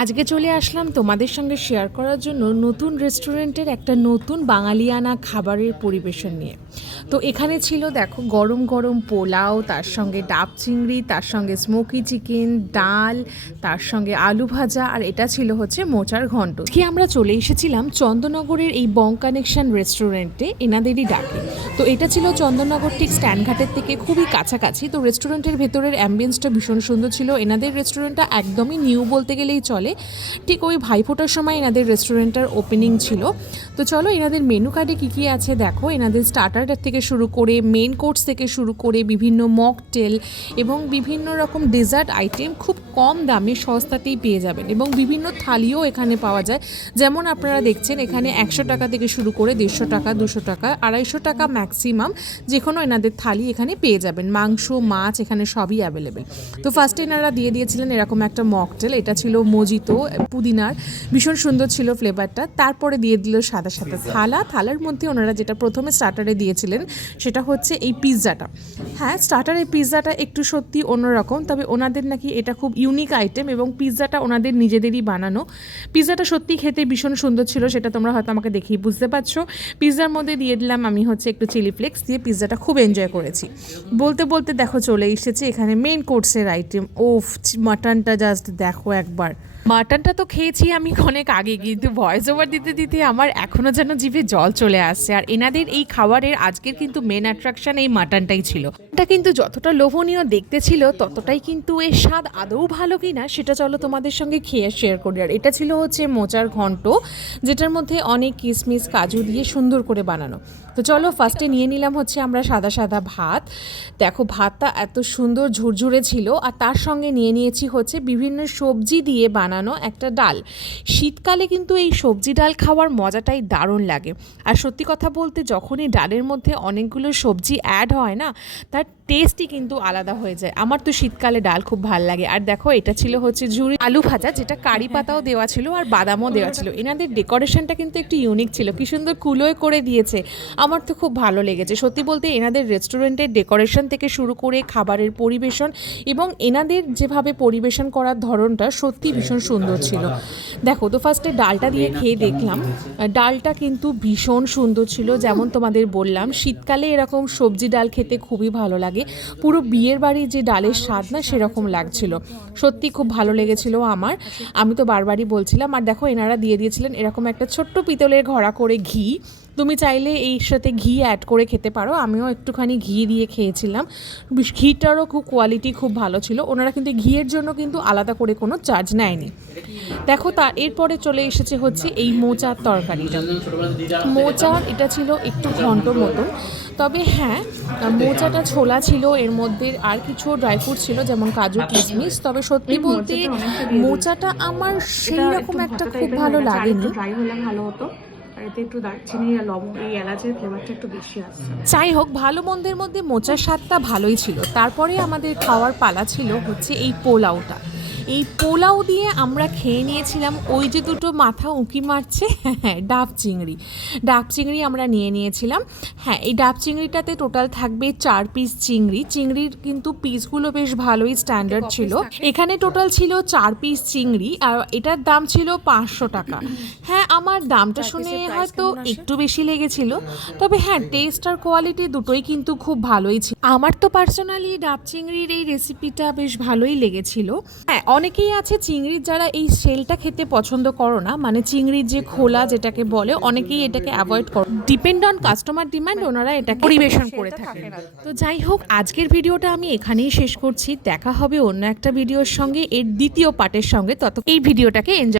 আজকে চলে আসলাম তোমাদের সঙ্গে শেয়ার করার জন্য নতুন রেস্টুরেন্টের একটা নতুন বাঙালিয়ানা খাবারের পরিবেশন নিয়ে। তো এখানে ছিল দেখো গরম গরম পোলাও, তার সঙ্গে ডাব চিংড়ি, তার সঙ্গে স্মোকি চিকেন ডাল, তার সঙ্গে আলু ভাজা, আর এটা ছিল হচ্ছে মোচার ঘন্ট কি আমরা চলে এসেছিলাম চন্দননগরের এই বং কানেকশন রেস্টুরেন্টে এনাদেরই ডাকে। তো এটা ছিল চন্দননগর ঠিক স্ট্যান্ডঘাটের থেকে খুবই কাছাকাছি, তো রেস্টুরেন্টের ভেতরের অ্যাম্বিয়েন্সটা ভীষণ সুন্দর ছিল। এনাদের রেস্টুরেন্টটা একদমই নিউ বলতে গেলেই চলে। ঠিক ওই ভাইফোঁটার সময় এনাদের রেস্টুরেন্টটার ওপেনিং ছিল। তো চলো এনাদের মেনু কার্ডে কী কী আছে দেখো। এনাদের স্টার্টার থেকে শুরু করে মেন কোর্স থেকে শুরু করে বিভিন্ন মকটেল এবং বিভিন্ন রকম ডেজার্ট আইটেম খুব কম দামে সস্তাতেই পেয়ে যাবেন এবং বিভিন্ন থালিও এখানে পাওয়া যায়। যেমন আপনারা দেখছেন, এখানে একশো টাকা থেকে শুরু করে দেড়শো টাকা, দুশো টাকা, আড়াইশো টাকা ম্যাক্সিমাম যে কোনো এনাদের থালি এখানে পেয়ে যাবেন। মাংস, মাছ এখানে সবই অ্যাভেলেবেল তো ফার্স্টে এনারা দিয়ে দিয়েছিলেন এরকম একটা মকটেল এটা ছিল মজিতো পুদিনার। ভীষণ সুন্দর ছিল ফ্লেভারটা তারপরে দিয়ে দিল সাদা সাদা থালা। থালার মধ্যে ওনারা যেটা প্রথমে স্টার্টারে দিয়েছিলেন সেটা হচ্ছে এই পিৎজাটা। হ্যাঁ স্টার্টারের পিৎজাটা একটু সত্যি অন্যরকম তবে ওনাদের নাকি এটা খুব ইউনিক আইটেম এবং পিৎজাটা ওনাদের নিজেদেরই বানানো। পিৎজাটা সত্যি খেতে ভীষণ সুন্দর ছিল সেটা তোমরা হয়তো আমাকে দেখেই বুঝতে পারছ। পিৎজার মধ্যে দিয়ে দিলাম আমি হচ্ছে একটু চিলি ফ্লেক্স দিয়ে পিৎজাটা খুব এনজয় করেছি। বলতে বলতে দেখো চলে এসেছে এখানে মেন কোর্সের আইটেম ওফ মাটনটা জাস্ট দেখো একবার। মাটনটা তো খেয়েছি আমি অনেক আগে, কিন্তু ভয়েস ওভার দিতে দিতে আমার এখনও যেন জিভে জল চলে আসছে। আর এনাদের এই খাবারের আজকের কিন্তু মেন অ্যাট্রাকশন এই মাটনটাই ছিল। এটা কিন্তু যতটা লোভনীয় দেখতে ছিল, ততটাই কিন্তু এর স্বাদ আদৌ ভালো কি না সেটা চলো তোমাদের সঙ্গে খেয়ে শেয়ার করি। আর এটা ছিল হচ্ছে মোচার ঘন্ট, যেটার মধ্যে অনেক কিশমিশ কাজু দিয়ে সুন্দর করে বানানো। তো চলো ফার্স্টে নিয়ে নিলাম হচ্ছে আমরা সাদা সাদা ভাত। দেখো ভাতটা এত সুন্দর ঝুরঝুরে ছিল, আর তার সঙ্গে নিয়ে নিয়েছি হচ্ছে বিভিন্ন সবজি দিয়ে বানানো একটা ডাল। শীতকালে কিন্তু এই সবজি ডাল খাওয়ার মজাটাই দারুণ লাগে। আর সত্যি কথা বলতে যখনই ডালের মধ্যে অনেকগুলো সবজি অ্যাড হয় না, তার টেস্টই কিন্তু আলাদা হয়ে যায়। আমার তো শীতকালে ডাল খুব ভালো লাগে। আর দেখো, এটা ছিল হচ্ছে ঝুড়ি আলু ভাজা, যেটা কারি পাতাও দেওয়া ছিল আর বাদামও দেওয়া ছিল। এনাদের ডেকোরেশনটা কিন্তু একটু ইউনিক ছিল। কি সুন্দর কুলোয় করে দিয়েছে। আমার তো খুব ভালো লেগেছে। সত্যি বলতে, এনাদের রেস্টুরেন্টের ডেকোরেশন থেকে শুরু করে খাবারের পরিবেশন এবং এনাদের যেভাবে পরিবেশন করার ধরনটা সত্যি ভীষণ সুন্দর ছিল। দেখো, তো ফার্স্টে ডালটা দিয়ে খেয়ে দেখলাম। ডালটা কিন্তু ভীষণ সুন্দর ছিল। যেমন তোমাদের বললাম, শীতকালে এরকম সবজি ডাল খেতে খুবই ভালো লাগে। পুরো বিয়ের বাড়ির যে ডালের স্বাদ না সেরকম লাগছিল। সত্যি খুব ভালো লেগেছিল আমার। আমি তো বারবারই বলছিলাম, আর দেখো, এনারা দিয়ে দিয়েছিলেন এরকম একটা ছোট্ট পিতলের ঘড়া করে ঘি। তুমি চাইলে এই সাথে ঘি অ্যাড করে খেতে পারো। আমিও একটুখানি ঘি দিয়ে খেয়েছিলাম। ঘিটারও খুব কোয়ালিটি খুব ভালো ছিল। ওনারা কিন্তু ঘিয়ের জন্য কিন্তু আলাদা করে কোনো চার্জ নেয়নি। দেখো তার এরপরে চলে এসেছে হচ্ছে এই মোচার তরকারিটা। মোচার এটা ছিল একটু ঘন্ট মতন তবে হ্যাঁ মোচাটা ছোলা ছিল এর মধ্যে আর কিছু ড্রাই ফ্রুট ছিল যেমন কাজু কিশমিশ। তবে সত্যি বলতে মোচাটা আমার সেই রকম একটা খুব ভালো লাগেনি। ড্রাই হলে ভালো হতো। এতে একটু দারচিনি আর লবঙ্গ এই এলাচের ফ্লেভারটা একটু বেশি আসছে। যাই হোক, ভালো মন্দের মধ্যে মোচার স্বাদটা ভালোই ছিল। তারপরে আমাদের খাওয়ার পালা ছিল হচ্ছে এই পোলাওটা। এই পোলাও দিয়ে আমরা খেয়ে নিয়েছিলাম ওই যে দুটো মাথা উঁকি মারছে হ্যাঁ ডাব চিংড়ি। ডাব চিংড়ি আমরা নিয়ে নিয়েছিলাম। হ্যাঁ এই ডাব চিংড়িটাতে টোটাল থাকবে চার পিস চিংড়ি। চিংড়ির কিন্তু পিসগুলো বেশ ভালোই স্ট্যান্ডার্ড ছিল। এখানে টোটাল ছিল চার পিস চিংড়ি আর এটার দাম ছিল পাঁচশো টাকা। হ্যাঁ আমার দামটা শুনে হয়তো একটু বেশি লেগেছিল। তবে হ্যাঁ টেস্ট আর কোয়ালিটি দুটোই কিন্তু খুব ভালোই ছিল। আমার তো পার্সোনালি ডাব চিংড়ির এই রেসিপিটা বেশ ভালোই লেগেছিল। হ্যাঁ অনেকেই আছে চিংড়ির যারা এই সেলটা খেতে পছন্দ করো না মানে চিংড়ির যে খোলা যেটাকে বলে অনেকেই এটাকে অ্যাভয়েড করো ডিপেন্ড অন কাস্টমার ডিমান্ড ওনারা এটাকে পরিবেশন করে থাকে। তো যাই হোক আজকের ভিডিওটা আমি এখানেই শেষ করছি। দেখা হবে অন্য একটা ভিডিওর সঙ্গে এর দ্বিতীয় পার্টের সঙ্গে। তত এই ভিডিওটাকে এনজয়